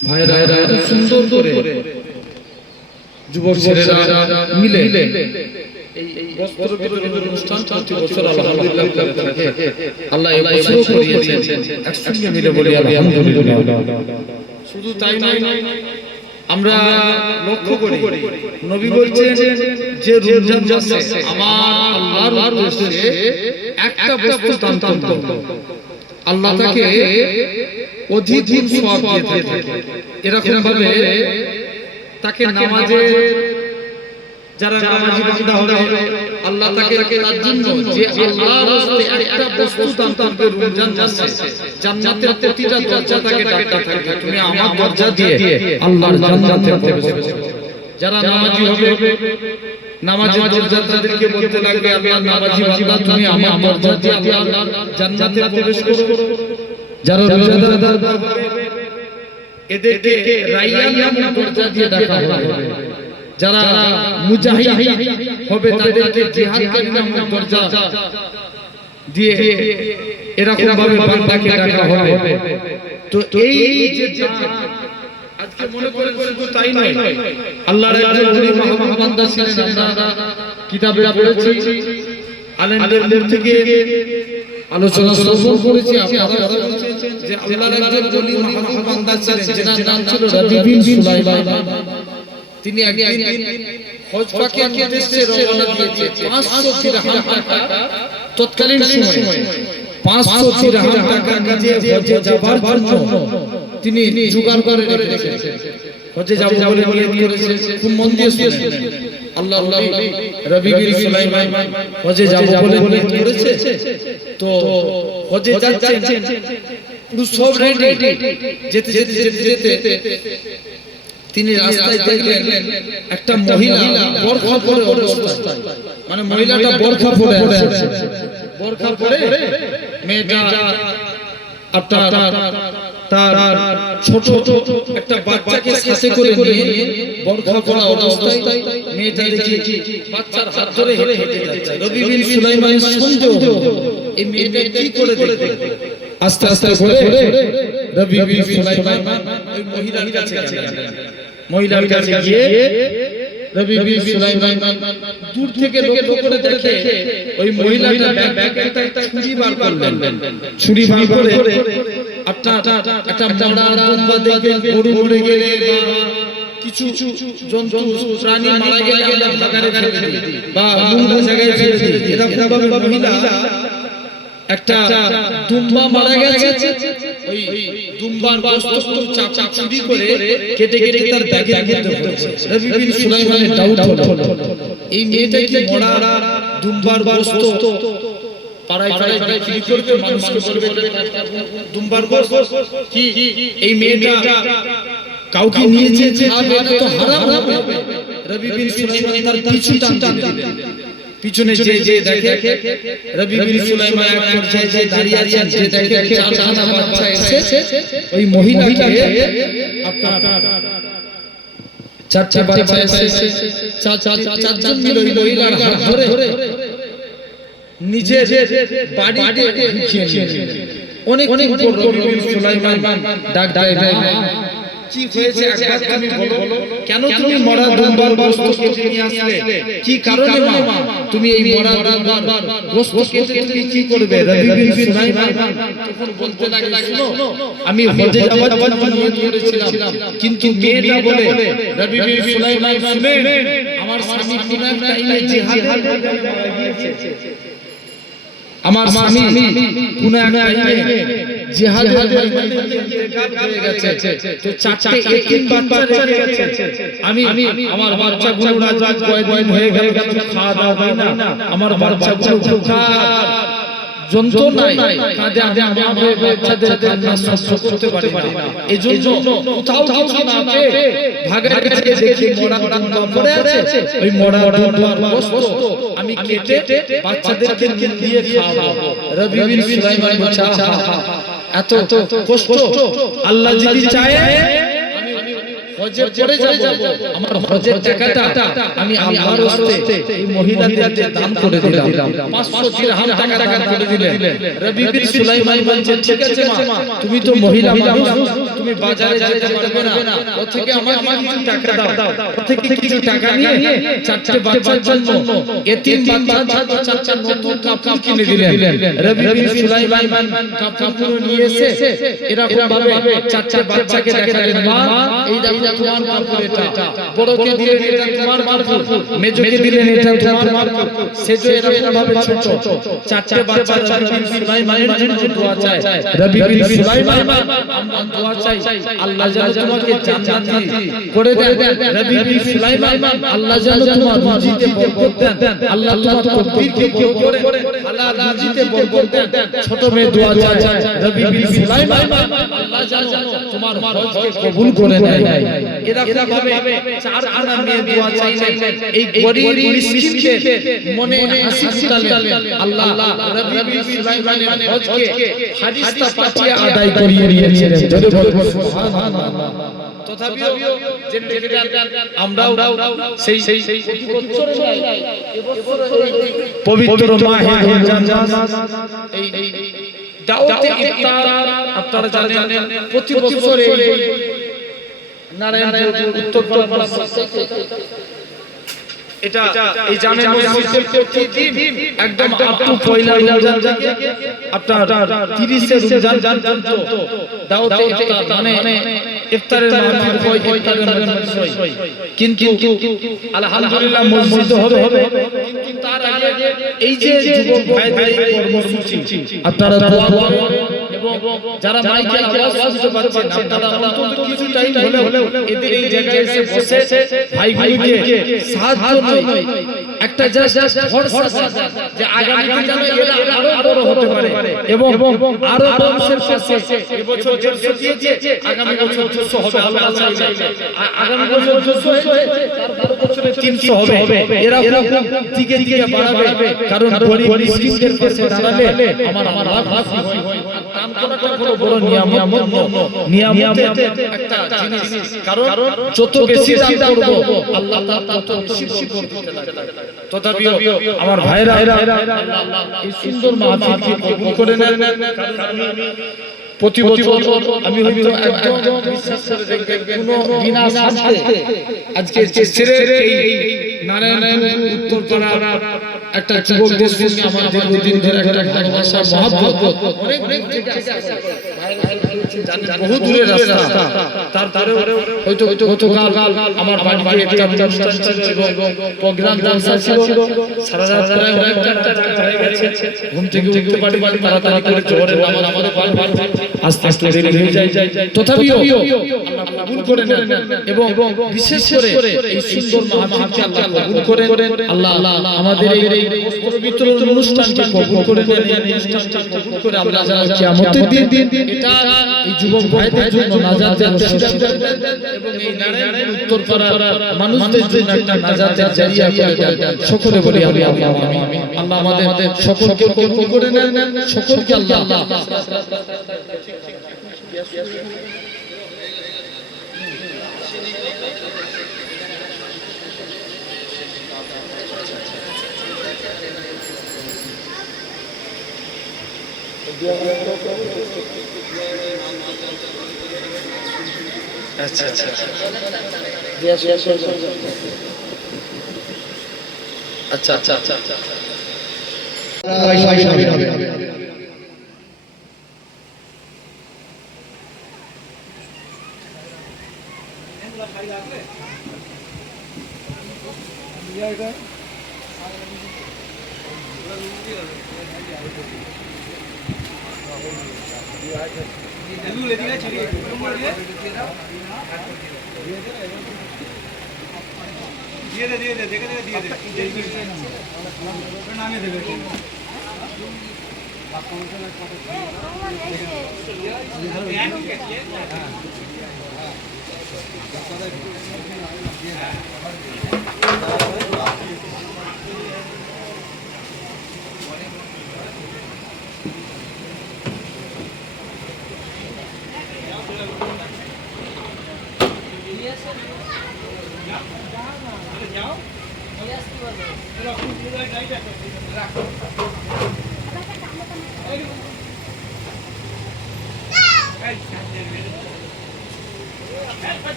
ভাইরা খুব সুন্দর করে যুবক ছেলেরা মিলে এই বস্ত্র বিতরণের অনুষ্ঠান প্রতি বছর আলহামদুলিল্লাহ করে থাকে। আল্লাহ এই বছরও করিয়েছেন, একসঙ্গে মিলে বলি আলহামদুলিল্লাহ। শুধু তাই নয়, আমরা লক্ষ্য করি নবী বলছেন যে রমজান মাসে আমার আল্লাহর উদ্দেশ্যে একটা বস্তু দান করবে আল্লাহ তাকে অধিক সওয়াব দিয়ে থাকে। এরকম ভাবে তাকে নামাজে যারা নামাজি বান্দা হবে আল্লাহ তাকে তার জন্য যে আল্লাহর রাস্তায় একটা বস্তু দান করবে রমজান মাসে জান্নাতের প্রতিটা দরজা তাকে ডাকতে থাকবে, তুমি আমার দরজা দিয়ে আল্লাহর জান্নাতে প্রবেশ করবে। যারা নামাজি হবে নামাজি দরজা তাদেরকে বলতে লাগবে আল্লাহর নামাজি বান্দা তুমি আমার দরজা দিয়ে আল্লাহর জান্নাতে প্রবেশ করো। যারা রোজাদার এদেরকে রায়্যান নামক দরজা দিয়ে ডাকা হবে। যারা মুজাহিদ হবে তাদেরকে জিহাদকারী নামক দরজা দিয়ে এরকম ভাবে বান্দাকে ডাকা হবে। তো এই যে আজকে মনে করে শুধু তাই নয়, আল্লাহর একজন ওলি মুহাম্মদ বান্দা ছিলেন, আমরা কিতাবে পড়েছি, আলেমদের মুখ থেকে আলোচনা শ্রবণ করেছি। আপনারা বলছেন যে আল্লাহর একজন ওলি মুহাম্মদ বান্দা ছিলেন যার নাম ছিল রাবি বিন সুলাইমান। তিনি একদিন হজ পাকের উদ্দেশ্যে রওনা দিয়েছে। 500 দিরহাম টাকা তৎকালীন সময়ে 500 দিরহাম টাকা নিজে হজে যাবার জন্য তিনি জোগাড় করে রেখেছেন। হজে যাব বলে দিয়েছে, খুব মন দিয়ে শুনেন। আল্লাহ রাবি বিন সুলাইমান হজে যাব বলে করেছে। তো হজে যাচ্ছেন, পুরো সব রেডি। যেতে তিনি রাস্তায় দেখলেন একটা মহিলা বরখা পরে অবস্থায়, মানে মহিলাটা বরখা পরে আছে। বরখা পরে মেয়েটা আপনার তার ছোট একটা বাচ্চাকে সাথে করে নিয়ে বরখা পরা অবস্থায় মেয়েটা দেখি বাচ্চার হাত ধরে হেঁটে যাচ্ছে। রাবি বিন সুলাইমানের সন্দেহ এই মেয়েটা কি করে দেখবে। আস্তে আস্তে করে রাবি বিন সুলাইমান ওই মহিলার কাছে গেলেন। মহিলার কাছে গিয়ে রাবি বিন সুলাইমান দূর থেকে লক্ষ্য করে দেখে ওই মহিলাটা ব্যাগ থেকে একটা ছুরি বার করলেন। ছুরি বার করে আপনার একটা মরা দুম্বা দেখবেন, গরু মরে গেলে কিছু জন্তু প্রাণী মারা গেলে আমরা ভাগারে ফেলে দিই বা নোংরা জায়গায় ফেলে দিই। এরকম ভাবে মহিলা একটা দুম্বা মারা গেছে, ওই দুম্বার বস্তু চাপ চুরি করে কেটে তার ব্যাগের মধ্যে ভরেছে। রাবি বিন সুলাইমানের ডাউট হলো এই মেয়েটা কি মরা দুম্বার বস্তু পাড়ায় চুরি করবে, মানুষকে বলবে দুম্বার বস্তু কি এই মেয়েটা কাউকে নিয়েছে, এটা তো হারাম হবে। রাবি বিন সুলাইমান তার পিছু টান দিলেন। পিছনে যে দেখে রাবি বিন সুলাইমান এক পর্যায়ে যে দাঁড়িয়ে আছেন, যে দেখে চারটা বাচ্চা এসে ওই মহিলাকে আপনার চারটা বাচ্চা এসে চারজন মিলে ওই মহিলার হাত ধরে নিজে বাড়িতে ঢুকিয়ে নিলেন। অনেক রাবি বিন সুলাইমান ডাক কি হয়েছে একবার তুমি বলো, কেন তুমি মরা দুম্বার বস্তু কেটে নিয়ে আসলে, কি কারণে মা তুমি এই মরা দুম্বার বস্তু কেটে তুমি কি করবে। রাবি বিন সুলাইমান তখন বলতে লাগলেন, শুনো আমি হজে যাওয়ার জন্য নিয়ত করেছিলাম, কিন্তু মেয়েটা বলে রাবি বিন সুলাইমান শুনেন আমার স্বামী কোন এক টাইমে জিহাদের ময়দানে মারা গিয়েছে। আমার স্বামী কোন এক টাইমে জিহাদের ময়দানে ইন্তেকাল হয়ে গেছে। তো চারটে এতিম বাচ্চা রেখে গেছে। আমি আমার বাচ্চাগুলো রাজা কয়েকদিন হয়ে গেল খাওয়া দাওয়া হয় না, আমার বাচ্চাগুলো ভুখার যন্ত্রণায় কাঁদে, আমি আমার বাচ্চাদের কান্না সহ্য করতে পারি না। এজন্য কোথাও কিছু না পেয়ে ভাগার কাছে দেখি মরা দুম্বা পড়ে আছে, ওই মরা দুম্বার বস্তু আমি কেটে বাচ্চাদেরকে দিয়ে খাওয়াবো। রাবি বিন সুলাইমান বলছে, এত কষ্ট আল্লাহ যদি চায় আমি হজে পড়ে যাব, আমার হজের টাকাটা আমি আল্লাহর রাস্তায় এই মহিলাদেরকে দান করে দিলাম। 500 দিরহাম টাকা দান করে দিলেন। রাবি বিন সুলাইমান বলছে, ঠিক আছে মা, তুমি তো মহিলা মানুষ, তুমি তুমি বাজারে যেতে পারবে না, ও থেকে আমাকে কিছু টাকা দাও, ও থেকে কিছু টাকা নিয়ে চারটে বাচ্চার জন্য এতিম বাচ্চা চারটা নতুন কাপড় কিনে দিলেন। রবি বিন সুলাইমান কাপড়গুলো নিয়ে এসে এরকম ভাবে চারটে বাচ্চাকে দেখালেন, মা এই দেখো তোমার কাপড়, এটা বড়কে দিলেন এটা তোমার কাপড়, মেজোকে দিলেন এটা তোমার কাপড়, সেজো এরকম ভাবে ছোট চারটে বাচ্চা রবি বিন সুলাইমানের জন্য দোয়া চায়। রবি বিন সুলাইমান আমরা দোয়া চাই আল্লাহ যেন তোমাকে জান্নাতি করে দেন। রবি বিন সুলাইমান আল্লাহ যেন তোমার রুজিতে বরকত দেন, আল্লাহ তোমার তকদীরকে বড় করে হালাল রুজিতে বরকত দেন। ছোট মেয়ে দোয়া চায় রবি বিন সুলাইমান আল্লাহ যেন তোমার হজকে কবুল করে নেয়। এরকম ভাবে চার আনা মেয়ে দোয়া চাইলেন, এই গরীব মিসকিনদের মনে হাসি ফুটালেন। আল্লাহ রবি বিন সুলাইমানের হজকে ফেরেশতা পাঠিয়ে আদায় করিয়ে নিয়েছিলেন। জোরে বলবো সুবহানাল্লাহ। তথাপিও জেনে রেখে দেন আমরাও সেই পবিত্র মাহে রমজান এই দাওয়াতে ইফতার আপনারা জানেন প্রতি বছর এই নারায়ণপুর উত্তরপাড়া এটা এই জামে মসজিদের প্রতিদিন একদম আপ টু পয়লা রমজান থেকে আপনার 30 রমজান পর্যন্ত দাওয়াতে ইফতার মানে ইফতারের মাহফিল হয়, ইফতারের মাহফিল হয়। কিন্তু আলহামদুলিল্লাহ মসজিদ হবে, কিন্তু তার আগে এই যে যুবক ভাইদের কর্মসূচি আপনারা দোয়া করেন এবং যারা মাইকের আওয়াজ শুনতে পাচ্ছেন আপনারা অন্তত কিছু টাইম হলেও এদের এই জায়গায় এসে বসে ভাইগুলোকে সাহায্য নয় একটা জাস্ট ভরসা যে আগামীতে যেন এরা আরো বড় হতে পারে এবং আরো মানুষের পাশে এবছর 150 দিয়েছে, আগামী বছর 200 হবে, আল্লাহ চাইলে আগামী বছর 200 হয়েছে, তারপর বছরে 300 হবে। এরকম দিকে দিকে বাড়াবে, কারণ গরীব মিসকিনদের পাশে দাঁড়ালে আমার আল্লাহ খুশি হয়। দান করাটা কোনো বড় নিয়ামতের একটা জিনিস, কারণ যত বেশি দান করব আল্লাহ তত বেশি বরকত দিতে লাগে। তথাপিও আমার ভাইরা এই সুন্দর মাহফিলকে কবুল করে নেন। প্রতি বছর আমি হয়তো একদম বিশ্বাস করে দেখবেন কোনো বিনা স্বার্থে আজকে ছেড়ে এই নারায়ণপুর উত্তরপাড়া একটা যুবকদের সঙ্গে আমাদের দুদিন ধরে একটা ভালোবাসা মহব্বত অনেক বহু দূরের রাস্তা, তারপরে হয়তো গতকাল আমার বাড়িতে একটা অনুষ্ঠান ছিল এবং প্রোগ্রাম জলসা ছিল, সারা রাত প্রায় অনেকটা হয়ে গেছে, ঘুম থেকে উঠতে পারি তাড়াতাড়ি করে জোহরের নামাজ আমাদের বারবার আস্তে আস্তে দেরি হয়ে যায়। তথাপিও আল্লাহ কবুল করে নেন এবং বিশেষ করে এই সুন্দর মাহফিলকে আল্লাহ কবুল করেন। আল্লাহ আমাদের এই পবিত্র অনুষ্ঠানকে কবুল করে নেন, এই অনুষ্ঠানকে কবুল করে আল্লাহ যেন কিয়ামতের দিন এটা এই যুবক ভাইদের জন্য নাজাতের ওসিলা করে দেন এবং এই নারায়ণপুর উত্তরপাড়ার মানুষদের জন্য একটা নাজাতের জারিয়া করে দেন। সকলে বলি আমিন। আল্লাহ আমাদের সকলকে কবুল করে নেন, সকলকে আল্লাহ আচ্ছা আচ্ছা আচ্ছা আচ্ছা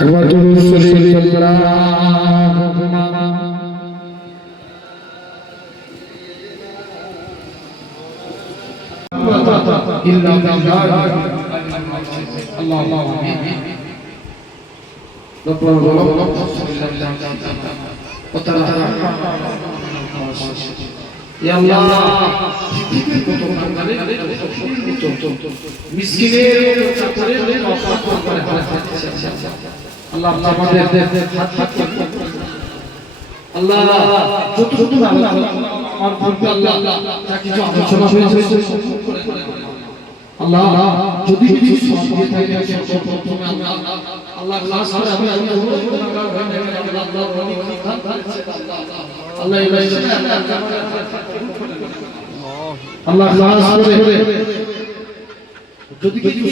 একবার দুরূদ শরীফ আল্লাহুম্মা ইল্লা বিল্লাহ আল্লাহুম্মা আমিন রব্বুল ইয়া আল্লাহ মিসকিনের চাকরের অফার করে আল্লাহ আমাদের আল্লাহ যতটুকু আল্লাহ আমার বলতে আল্লাহ যা কিছু আলোচনা হয়েছে আল্লাহ যদি কিছু দিয়ে থাকে প্রথমে আল্লাহ খাস করে আমি আল্লাহ খাস করে যদি কিছু